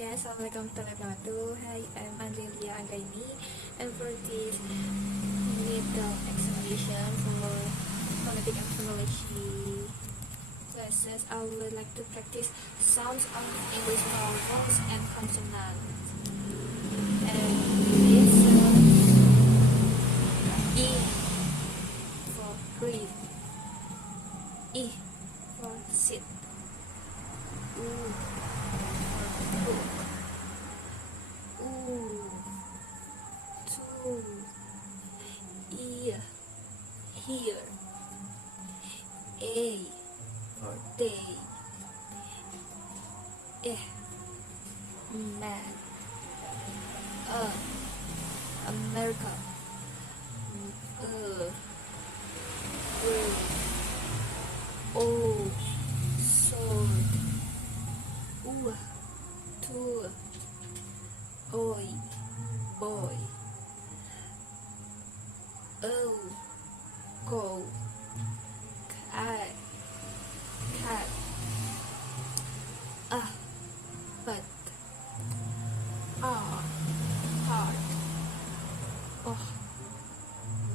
Okay, assalamualaikum warahmatullahi wabarakatuh. Hi, I'm Andri, Yulia, Anggii.ya, and for this middle examination for Phonetic and Phonology classes, I would like to practice sounds of English vowels and consonants. And this E for breathe, E for sit, U for to, ear, here, A for day, man, America, sword, tour, oi, boy, go, cat, but, heart,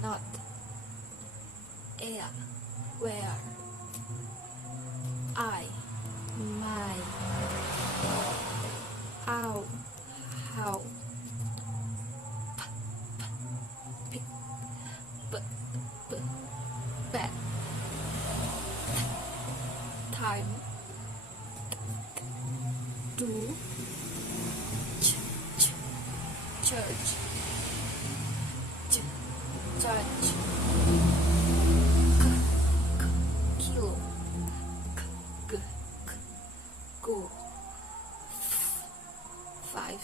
not, air, where, I, my, ow, how, pick, bat, time, do, church, judge, kilo, go, 5,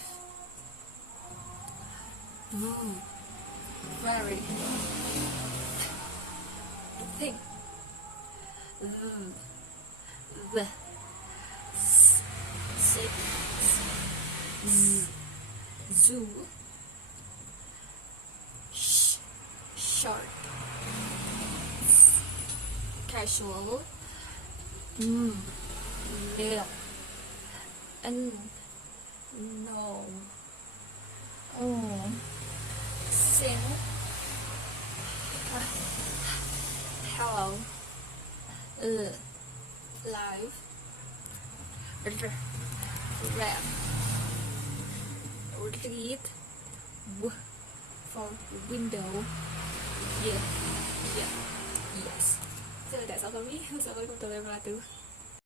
very, think, the, six, zoo, short, casual, little, and no, sing, hello, live, rap, read, for window, yes. So that's all for me. Assalamualaikum warahmatullahi wabarakatuh.